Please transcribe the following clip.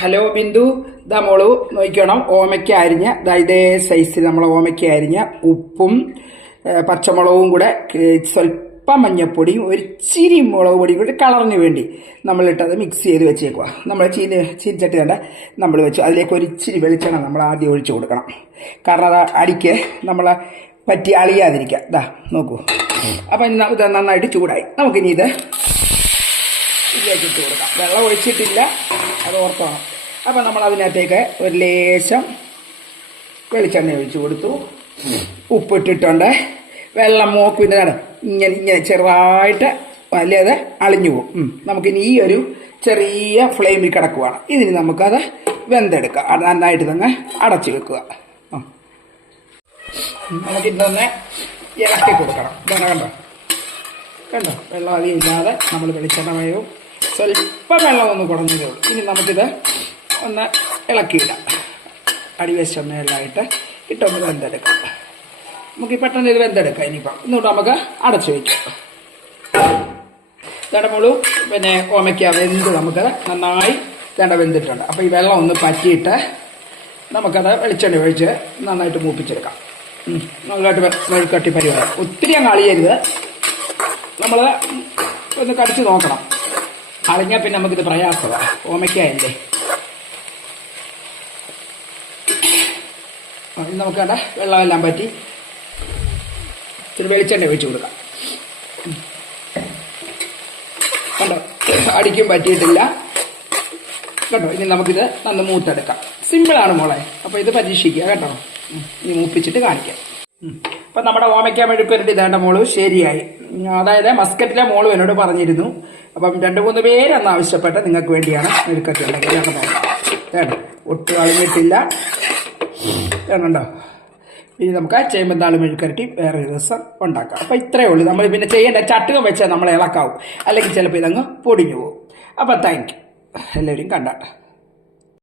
Hello Bindu, ഇതാ മോളു നോക്കണം. ഓമയ്ക്ക അരിഞ്ഞ ഇതേ സൈസിൽ നമ്മൾ ഓമയ്ക്ക അരിഞ്ഞ ഉപ്പും പച്ചമുളകും കൂടെ സ്വല്പം മഞ്ഞപ്പൊടിയും ഒരിച്ചിരി മുളക് പൊടിയും കൂടി കളറിന് വേണ്ടി നമ്മളിട്ടത് മിക്സ് ചെയ്ത് വെച്ചേക്കുക. നമ്മൾ ചീനിച്ചട്ടി കണ്ട നമ്മൾ വെച്ചു. അതിലേക്ക് ഒരിച്ചിരി വെളിച്ചെണ്ണ നമ്മൾ ആദ്യം ഒഴിച്ചു കൊടുക്കണം. കാരണം അത് അടിക്ക് നമ്മളെ പറ്റി അളിയാതിരിക്കുക. ഇതാ നോക്കൂ. അപ്പം ഇത് നന്നായിട്ട് ചൂടായി. നമുക്കിനി ഇതിലേക്ക് ഇട്ട് കൊടുക്കാം. വെള്ളം ഒഴിച്ചിട്ടില്ല, അത് ഓർത്തോണം. അപ്പം നമ്മൾ അതിനകത്തേക്ക് ഒരു ലേശം വെളിച്ചെണ്ണ ഒഴിച്ചു കൊടുത്തു. ഉപ്പിട്ടിട്ടുണ്ട്. വെള്ളം മൂക്കിൻ്റെതാണ് ഇങ്ങനെ ചെറുതായിട്ട് അല്ലേ അത് അളിഞ്ഞു പോകും. നമുക്കിനി ഈ ഒരു ചെറിയ ഫ്ലെയിമിൽ കിടക്കുവാണ്. ഇതിന് നമുക്കത് വെന്തെടുക്കാം. അത് നന്നായിട്ട് തന്നെ അടച്ചു വെക്കുക. നമുക്കിതൊന്ന് ഇളക്കി കൊടുക്കണം. ഇതാണ് കണ്ടോ വെള്ളം അധികം ഇല്ലാതെ നമ്മൾ വെളിച്ചെണ്ണ മയവും സ്വല്പം വെള്ളം ഒന്ന് കുറഞ്ഞതേ ഉള്ളൂ. ഇനി നമുക്കിത് ഒന്ന് ഇളക്കിയിടാം. അടിവശമെല്ലാമായിട്ട് ഇട്ടൊന്ന് വെന്തെടുക്കാം. നമുക്ക് പെട്ടെന്ന് ഇത് വെന്തെടുക്കാം. ഇനിയിപ്പം ഇന്നുകൊണ്ട് നമുക്ക് അടച്ചു വയ്ക്കാം. തടമുളു ഓമയ്ക്ക വെന്ത് നമുക്ക് നന്നായി വെന്തിട്ടുണ്ട്. അപ്പോൾ ഈ വെള്ളം ഒന്ന് പറ്റിയിട്ട് നമുക്കത് വെളിച്ചെണ്ണ ഒഴിച്ച് നന്നായിട്ട് മൂപ്പിച്ചെടുക്കാം. നല്ലതായിട്ട് മെഴുക്കട്ടി പരിപാടി. ഒത്തിരി അങ്ങ് അളിയരുത്. നമ്മൾ ഒന്ന് കടിച്ച് നോക്കണം. അളിഞ്ഞാൽ പിന്നെ നമുക്കിത് പ്രയാസമാണ്. ഓമയ്ക്കയല്ലേ. നമുക്ക് വേണ്ട വെള്ളമെല്ലാം പറ്റി ഇച്ചിരി വെളിച്ചെണ്ണ ഒഴിച്ച് കൊടുക്കാം. കണ്ടോ, അടിക്കും പറ്റിയിട്ടില്ല. കേട്ടോ, ഇനി നമുക്കിത് നന്ന് മൂത്തെടുക്കാം. സിമ്പിളാണ് മോളെ. അപ്പോൾ ഇത് പരീക്ഷിക്കുക കേട്ടോ. ഇനി മൂപ്പിച്ചിട്ട് കാണിക്കാം. അപ്പം നമ്മുടെ ഓമയ്ക്ക മെഴുക്കുരട്ടി ഇതേണ്ട മോള് ശരിയായി. അതായത് മസ്കറ്റിലെ മോളും എന്നോട് പറഞ്ഞിരുന്നു. അപ്പം 2-3 പേരന്ന് ആവശ്യപ്പെട്ട് നിങ്ങൾക്ക് വേണ്ടിയാണ് മെഴുക്കട്ടി ഉണ്ടാക്കി. വേണ്ട ഒട്ടും അളിഞ്ഞിട്ടില്ല. വേണുണ്ടോ? ഇനി നമുക്ക് ചേമ്പന്താള് മെഴുക്കുരട്ടി വേറെ ദിവസം ഉണ്ടാക്കാം. അപ്പം ഇത്രയേ ഉള്ളൂ. നമ്മൾ പിന്നെ ചെയ്യേണ്ട ചട്ടുകം വെച്ചാൽ നമ്മൾ ഇളക്കാവും. അല്ലെങ്കിൽ ചിലപ്പോൾ ഇതങ്ങ് പൊടിഞ്ഞു പോകും. അപ്പം താങ്ക് യു. എല്ലാവരും കണ്ടാട്ടെ.